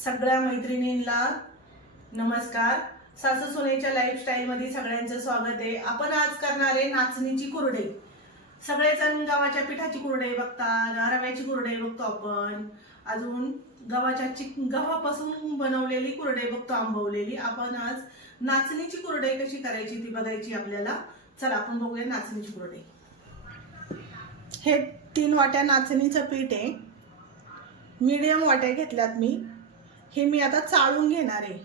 सगळ्या मैत्रिणींना नमस्कार। सासू सुनेच्या लाईफस्टाईल मध्ये सगळ्यांचं स्वागत आहे। आपण आज करणार आहे नाचणीची कुरडई। सगळेजण गव्हाच्या पिठाची कुरडई बघतात, रव्याची कुरडई बघतो आपण, अजून गव्हापासून बनवलेली कुरडई बघतो आंबवलेली। आपण आज नाचणीची कुरडई कशी करायची ती बघायची आपल्याला। चला आपण बघूया नाचणीची कुरडई। हे 3 वाट्या नाचणीचं पीठ आहे, मीडियम वाट्या घेतल्यात मी। हे मी आता चाळून घेणार आहे,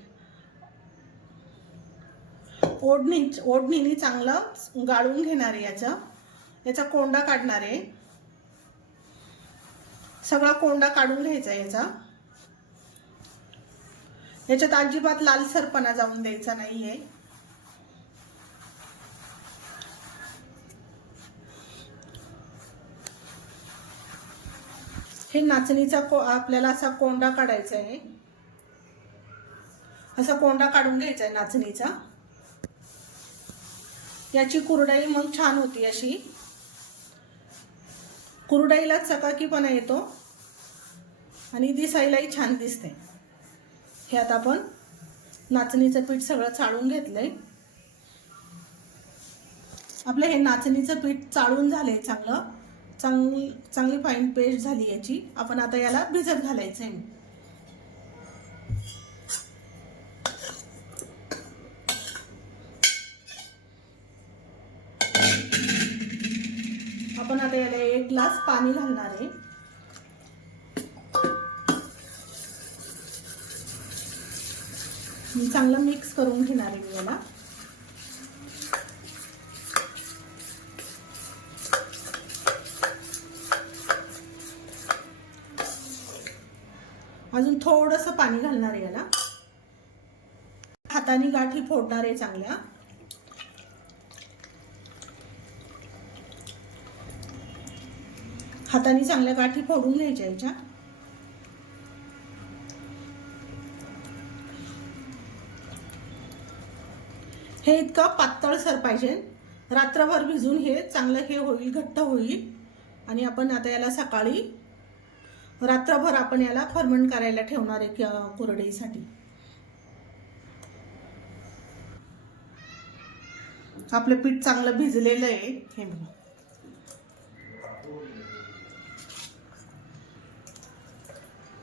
ओढणीने चांगलं गाळून घेणार आहे। याचा कोंडा काढणार आहे, सगळा कोंडा काढून घ्यायचा याच्यात अजिबात लालसरपणा जाऊन द्यायचा नाहीये। हे नाचणीचा आपल्याला असा कोंडा काढायचा आहे, असा कोंडा काढून घ्यायचा आहे नाचणीचा। याची कुरडई मग छान होती, अशी कुरडईला चकाकीपणा येतो आणि दिसायलाही छान दिसते। हे आता आपण नाचणीचं पीठ सगळं चाळून घेतलंय। आपलं हे नाचणीचं पीठ चाळून झालंय, चांगली फाईन पेस्ट झाली याची। आपण आता याला भिजत घालायचंय। आपण आता याला 1 ग्लास पाणी घालणार आहे। मी चांगलं मिक्स करून घेणार आहे याला। अजून थोडंसं पाणी घालणार आहे याला। हाताने गाठी फोडणार आहे चांगल्या। हाताने चांगल्या गाठी फोडून घ्यायच्या याच्या। हे इतकं पातळसर पाहिजे, रात्रभर भिजून हे चांगलं हे होईल, घट्ट होईल। आणि आपण आता याला सकाळी रात्रभर आपण याला फर्मंट करायला ठेवणार आहे कुरडईसाठी। आपलं पीठ चांगलं भिजलेलं आहे। हे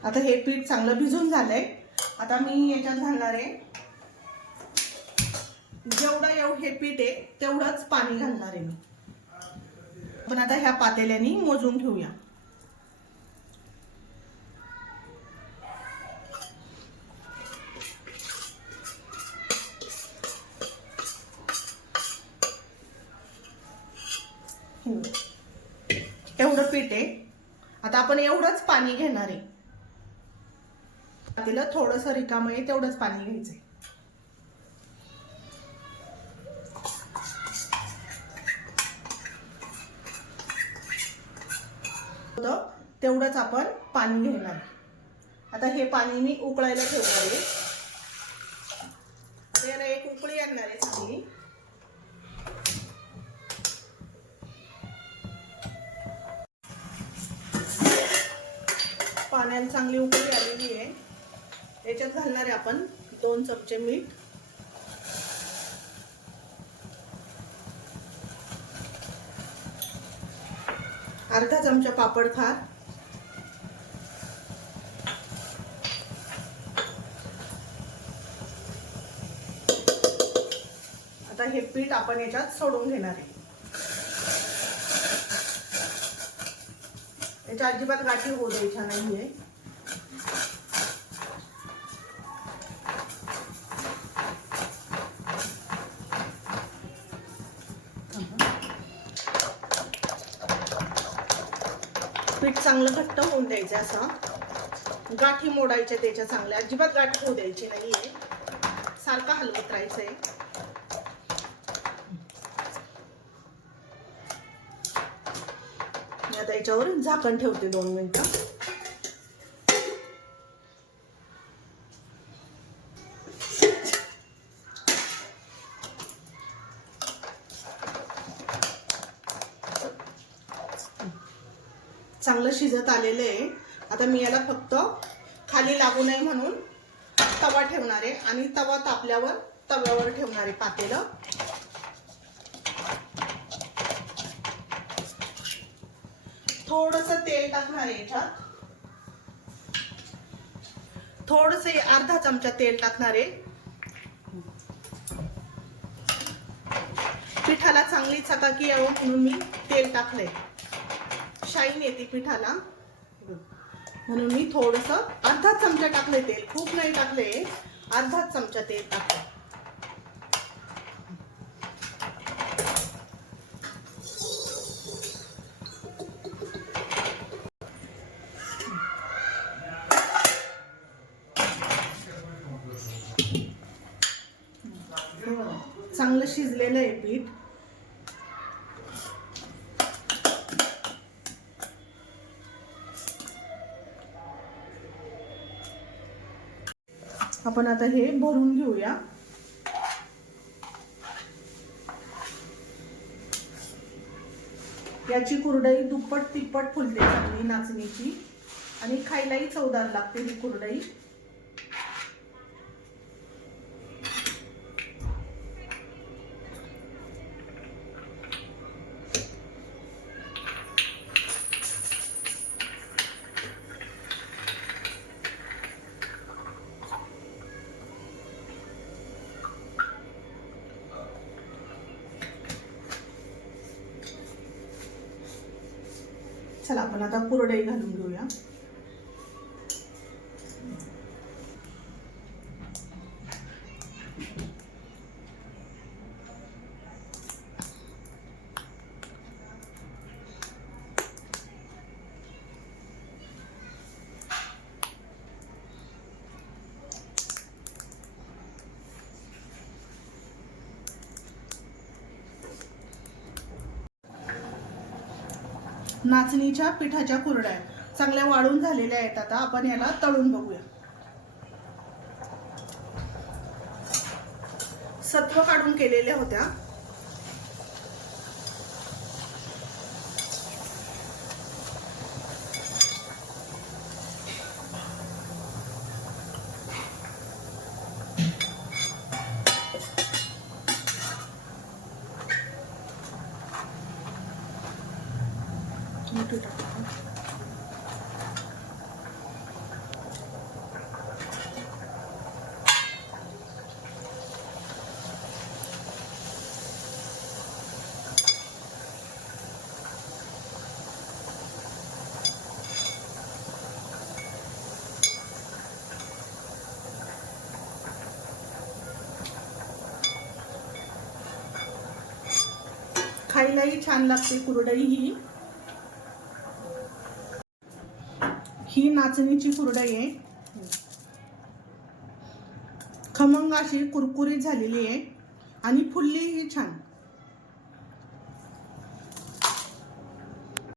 आता हे पीठ चांगलं भिजून झालंय। आता मी याच्यात घालणार आहे, जेवढं हे पीठ आहे तेवढंच पाणी घालणार आहे मी। पण आता ह्या पातेल्याने मोजून ठेवूया। एवढं पीठ आहे, आता आपण एवढंच पाणी घेणार आहे। पातेलं थोडंसं रिकामं आहे, तेवढंच पाणी घ्यायचंय। तेवढंच आपण पाणी घेणार। आता हे पाणी मी उकळायला ठेवणार आहे। याला एक उकळी आणणार आहे चांगली। पाण्याला चांगली उकळी आलेली आहे। याच्यात घालणार आहे आपण 2 चमचे मीठ, अर्धा चमचा पापड खार, आता हे पीठ आपण याच्यात सोडून घेणार आहे। याच्या अजिबात गाठी होऊ द्यायच्या नाहीये। पीठ चांगलं घट्ट होऊन द्यायचं, असं गाठी मोडायच्या त्याच्या चांगल्या, अजिबात गाठी होऊ द्यायची नाहीये। सारखं हलवत राहायचंय। मी आता याच्यावर झाकण ठेवते 2 मिनिटं। चांगलं शिजत आलेलं आहे। आता मी याला फक्त खाली लागू नये म्हणून तवा ठेवणार आहे आणि तवा तापल्यावर तव्यावर ठेवणार आहे पातेलं. थोडंसं तेल टाकणार आहे याच्यात. थोडंसं अर्धा चमचा तेल टाकणार आहे. पिठाला चांगली चकाकी यावं म्हणून मी तेल टाकलंय. शाईन येते पिठाला म्हणून मी थोडंसं अर्धा चमचा टाकलंय तेल. खूप नाही टाकलंय, अर्धा चमचा तेल टाकलंय. चांगलं शिजलेलं आहे पीठ. आपण आता हे भरून घेऊया. याची कुरडई दुप्पट तिप्पट फुलते चांगली नाचणीची आणि खायलाही चवदार लागते ही कुरडई. चला आपण आता कुरडई घालून घेऊया. नाचणीच्या पिठाच्या कुरड्या चांगल्या वाळून झालेल्या आहेत. आता आपण याला तळून बघूया. सत्व काढून केलेल्या होत्या. खायलाही छान लागते कुरडई ही. ही नाचणीची कुरडई आहे. खमंग अशी कुरकुरीत झालेली आहे आणि फुलली ही छान.